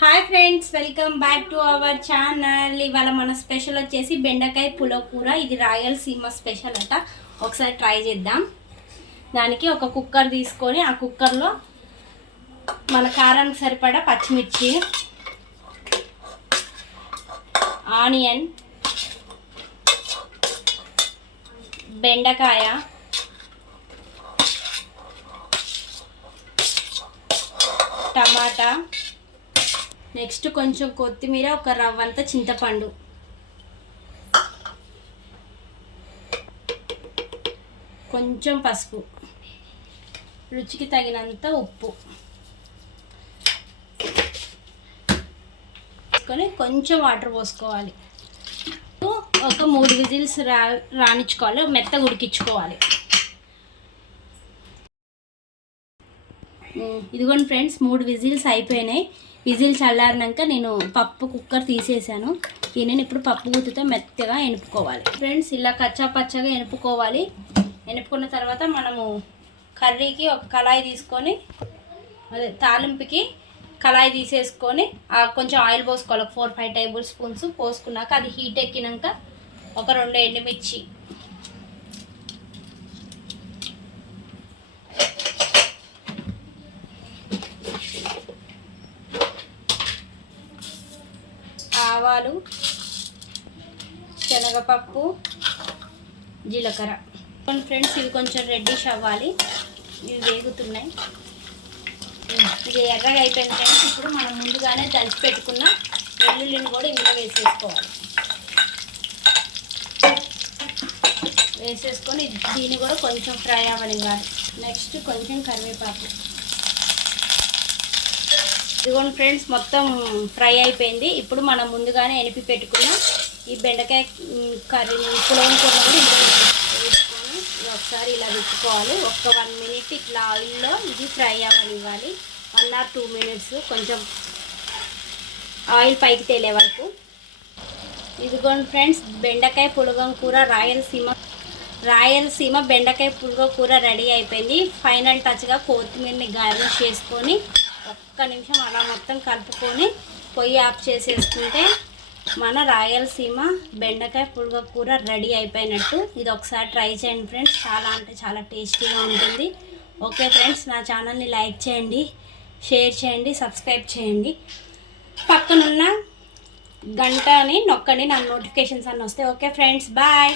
Hi friends, welcome back to our channel. ఇవాళ మన special వచ్చేసి బెండకాయ పులవ కూర. ఇది రాయలసీమ స్పెషల్ అట. ఒకసారి ట్రై చేద్దాం. దానికి ఒక కుక్కర్ తీసుకొని ఆ కుక్కర్లో మన కారానికి సరిపడా పచ్చిమిర్చి, ఆనియన్, బెండకాయ, టమాటా, నెక్స్ట్ కొంచెం కొత్తిమీర, ఒక రవ్వంత చింతపండు, కొంచెం పసుపు, రుచికి తగినంత ఉప్పు వేసుకొని కొంచెం వాటర్ పోసుకోవాలి. ఒక 3 విజిల్స్ రానిచ్చుకోవాలి, మెత్తగా ఉడికించుకోవాలి. ఇదిగోండి ఫ్రెండ్స్, 3 విజిల్స్ అయిపోయినాయి. విజిల్ చల్లారినాక నేను పప్పు కుక్కర్ తీసేసాను. దీనిని ఇప్పుడు పప్పు గుత్తితో మెత్తగా ఎనుపుకోవాలి. ఫ్రెండ్స్, ఇలా కచ్చా పచ్చగా ఎనుపుకోవాలి. ఎనుపుకున్న తర్వాత మనము కర్రీకి ఒక కళాయి తీసుకొని, అదే తాలింపుకి కళాయి తీసేసుకొని కొంచెం ఆయిల్ పోసుకోవాలి. 4-5 టేబుల్ స్పూన్స్ పోసుకున్నాక అది హీట్ ఎక్కినాక ఒక 2 ఎండుమిర్చి, ఆవాలు, శనగపప్పు, జీలకర్ర. ఫ్రెండ్స్, ఇవి కొంచెం రెడ్డిష్ అవ్వాలి. ఇవి వేగుతున్నాయి. ఇది ఎర్రగా అయిపోయింది ఫ్రెండ్స్. ఇప్పుడు మనం ముందుగానే దంచి పెట్టుకున్న వెల్లుల్లిని కూడా ఇందులో వేసేసుకొని దీన్ని కూడా కొంచెం ఫ్రై అవ్వనివ్వాలి. నెక్స్ట్ కొంచెం కరివేపాకు. ఇదిగోండి ఫ్రెండ్స్, మొత్తం ఫ్రై అయిపోయింది. ఇప్పుడు మనం ముందుగానే ఎనిపి పెట్టుకున్న ఈ బెండకాయ కర్రీని, పులవ కూర కూడా వేసుకొని ఒకసారి ఇలా పెట్టుకోవాలి. ఒక 1 మినిట్ ఇట్లా ఆయిల్లో ఇది ఫ్రై అవ్వనివ్వాలి. 1 or 2 మినిట్స్, కొంచెం ఆయిల్ పైకి తేలే వరకు. ఇదిగోండి ఫ్రెండ్స్, బెండకాయ పులగం కూర రాయలసీమ బెండకాయ పులగ కూర రెడీ అయిపోయింది. ఫైనల్ టచ్గా కొత్తిమీరని గార్నిష్ చేసుకొని ఒక్క నిమిషం అలా మొత్తం కలుపుకొని పొయ్యి ఆఫ్ చేసేసుకుంటే మన రాయలసీమ బెండకాయ పులగ కూర రెడీ అయిపోయినట్టు. ఇది ఒకసారి ట్రై చేయండి ఫ్రెండ్స్. చాలా అంటే చాలా టేస్టీగా ఉంటుంది. ఓకే ఫ్రెండ్స్, నా ఛానల్ని లైక్ చేయండి, షేర్ చేయండి, సబ్స్క్రైబ్ చేయండి. పక్కనున్న గంటని నొక్కండి, నా నోటిఫికేషన్స్ అన్నీ వస్తాయి. Okay friends, bye.